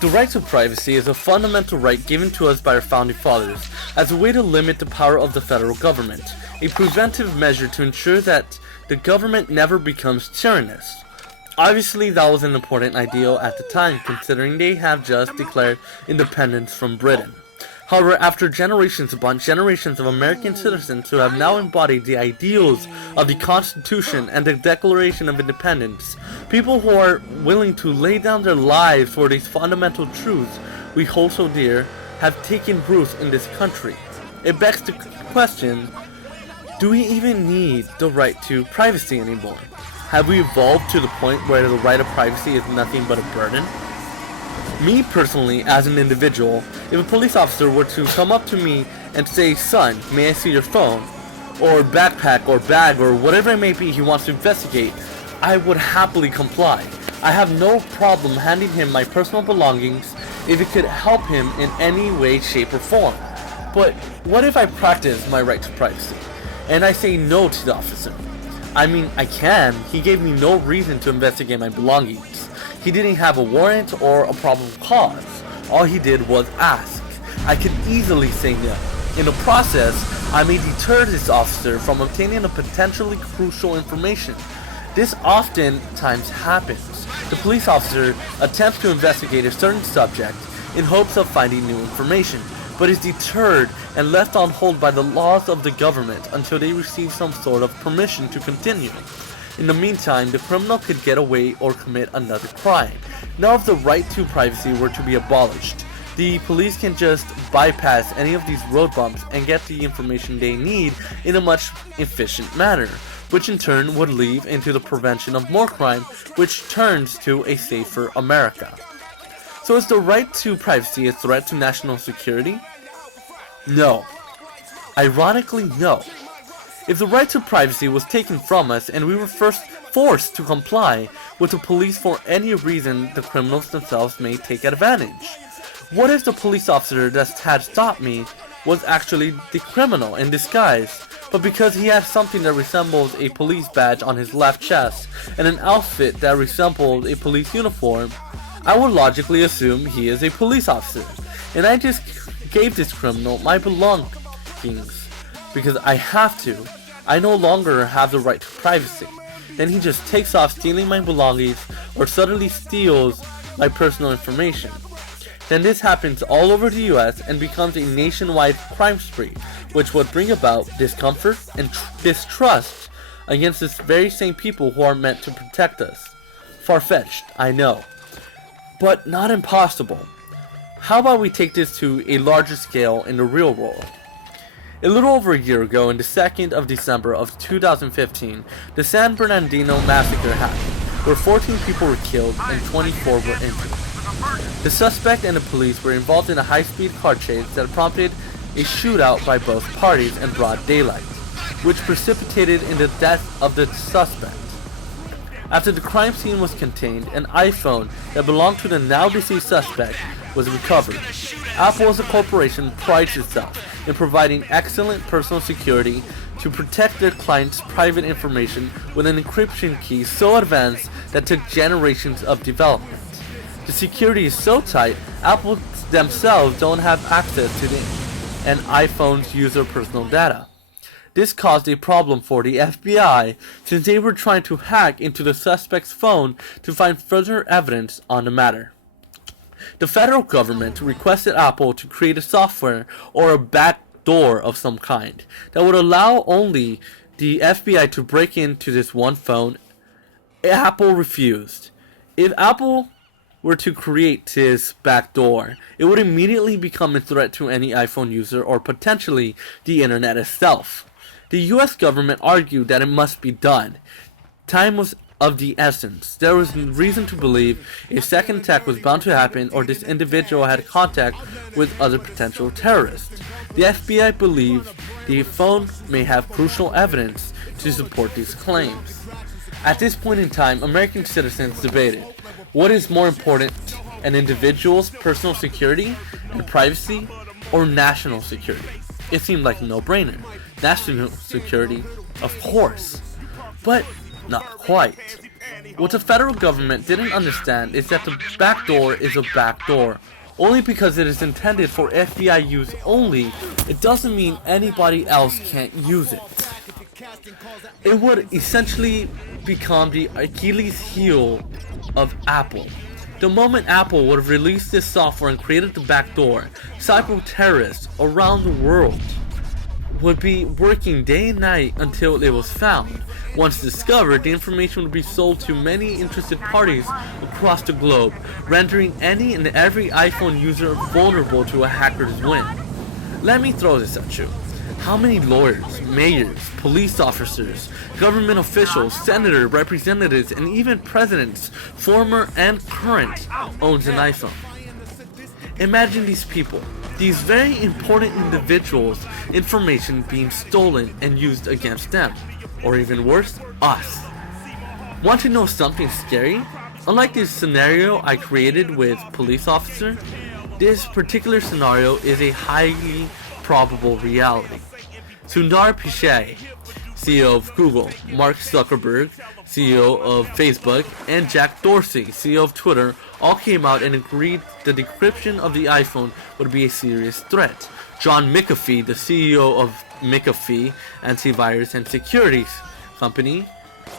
The right to privacy is a fundamental right given to us by our founding fathers as a way to limit the power of the federal government, a preventive measure to ensure that the government never becomes tyrannous. Obviously, that was an important ideal at the time, considering they have just declared independence from Britain. However, after generations upon generations of American citizens who have now embodied the ideals of the Constitution and the Declaration of Independence, people who are willing to lay down their lives for these fundamental truths we hold so dear have taken root in this country. It begs the question, do we even need the right to privacy anymore? Have we evolved to the point where the right of privacy is nothing but a burden? Me personally, as an individual, if a police officer were to come up to me and say, "Son, may I see your phone?" or backpack or bag or whatever it may be he wants to investigate, I would happily comply. I have no problem handing him my personal belongings if it could help him in any way, shape, or form. But what if I practice my right to privacy and I say no to the officer? I mean, I can. He gave me no reason to investigate my belongings. He didn't have a warrant or a probable cause. All he did was ask. I could easily say no. In the process, I may deter this officer from obtaining a potentially crucial information. This oftentimes happens. The police officer attempts to investigate a certain subject in hopes of finding new information, but is deterred and left on hold by the laws of the government until they receive some sort of permission to continue. In the meantime, the criminal could get away or commit another crime. Now, if the right to privacy were to be abolished, the police can just bypass any of these road bumps and get the information they need in a much efficient manner, which in turn would lead into the prevention of more crime, which turns to a safer America. So is the right to privacy a threat to national security? No. Ironically, no. If the right to privacy was taken from us and we were first forced to comply with the police for any reason, the criminals themselves may take advantage. What if the police officer that had stopped me was actually the criminal in disguise, but because he had something that resembles a police badge on his left chest and an outfit that resembled a police uniform, I would logically assume he is a police officer, and I just gave this criminal my belongings because I have to. I no longer have the right to privacy. Then he just takes off stealing my belongings or suddenly steals my personal information. Then this happens all over the US and becomes a nationwide crime spree, which would bring about discomfort and distrust against this very same people who are meant to protect us. Far-fetched, I know, but not impossible. How about we take this to a larger scale in the real world? A little over a year ago, on the 2nd of December of 2015, the San Bernardino massacre happened, where 14 people were killed and 24 were injured. The suspect and the police were involved in a high-speed car chase that prompted a shootout by both parties in broad daylight, which precipitated in the death of the suspect. After the crime scene was contained, an iPhone that belonged to the now deceased suspect was recovered. Apple as a corporation prides itself in providing excellent personal security to protect their clients' private information with an encryption key so advanced that took generations of development. The security is so tight, Apple themselves don't have access to an iPhone's user personal data. This caused a problem for the FBI since they were trying to hack into the suspect's phone to find further evidence on the matter. The federal government requested Apple to create a software or a backdoor of some kind that would allow only the FBI to break into this one phone. Apple refused. If Apple were to create this backdoor, it would immediately become a threat to any iPhone user or potentially the internet itself. The US government argued that it must be done. Time was of the essence. There was reason to believe a second attack was bound to happen or this individual had contact with other potential terrorists. The FBI believed the phone may have crucial evidence to support these claims. At this point in time, American citizens debated, what is more important, an individual's personal security and privacy or national security? It seemed like a no-brainer. National security, of course, but not quite. What the federal government didn't understand is that the backdoor is a backdoor. Only because it is intended for FBI use only, it doesn't mean anybody else can't use it. It would essentially become the Achilles heel of Apple. The moment Apple would have released this software and created the backdoor, cyber terrorists around the world would be working day and night until it was found. Once discovered, the information would be sold to many interested parties across the globe, rendering any and every iPhone user vulnerable to a hacker's whim. Let me throw this at you. How many lawyers, mayors, police officers, government officials, senators, representatives, and even presidents, former and current, owns an iPhone? Imagine these people, these very important individuals, information being stolen and used against them. Or even worse, us. Want to know something scary? Unlike this scenario I created with police officer, this particular scenario is a highly probable reality. Sundar Pichai, CEO of Google, Mark Zuckerberg, CEO of Facebook, and Jack Dorsey, CEO of Twitter, all came out and agreed the decryption of the iPhone would be a serious threat. John McAfee, the CEO of McAfee Antivirus and Security Company,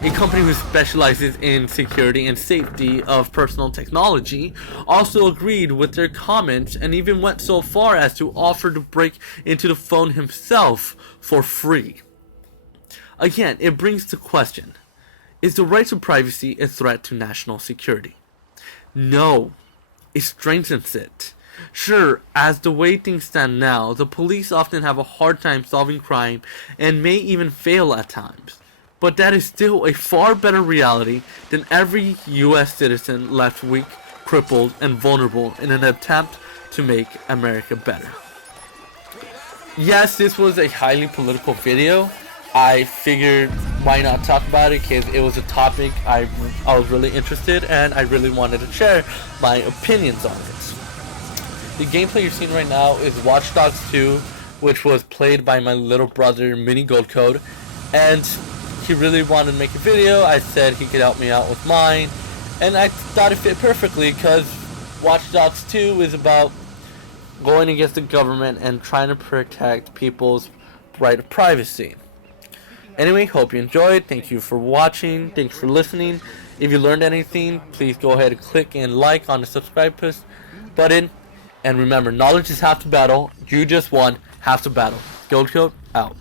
a company who specializes in security and safety of personal technology, also agreed with their comments and even went so far as to offer to break into the phone himself for free. Again, it brings the question, is the right to privacy a threat to national security? No, it strengthens it. Sure, as the way things stand now, the police often have a hard time solving crime and may even fail at times. But that is still a far better reality than every US citizen left weak, crippled, and vulnerable in an attempt to make America better. Yes, this was a highly political video. I figured why not talk about it because it was a topic I was really interested in and I really wanted to share my opinions on it. The gameplay you're seeing right now is Watch Dogs 2, which was played by my little brother, Mini GoldCode, and he really wanted to make a video. I said he could help me out with mine, and I thought it fit perfectly because Watch Dogs 2 is about going against the government and trying to protect people's right of privacy. Anyway, hope you enjoyed. Thank you for watching. Thanks for listening. If you learned anything, please go ahead and click and like on the subscribe button. And remember, knowledge is half the battle. You just won half the battle. GoldCode out.